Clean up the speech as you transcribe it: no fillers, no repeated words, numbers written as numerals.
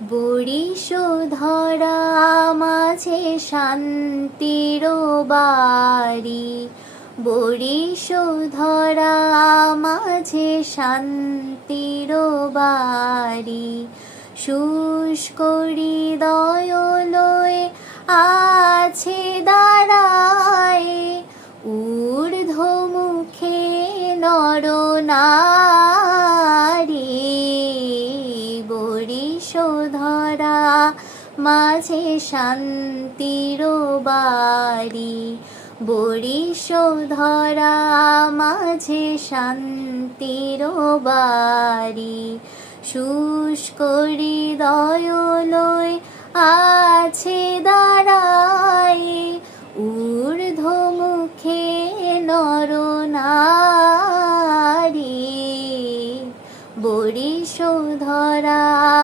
বরিশধরা মাঝে শান্তির বাড়ি, বরিশধরা মাঝে শান্তির বাড়ি। শুষ্ক হৃদয় লয়ে আছে দাঁড়ায়, ঊর্ধ্বমুখে নরনারী। বরিশধরা মাঝে শান্তির বাড়ি, বরিশধরা মাঝে শান্তির বাড়ি। শুষ্ক হৃদয় লয়ে আছে দাঁড়ায়,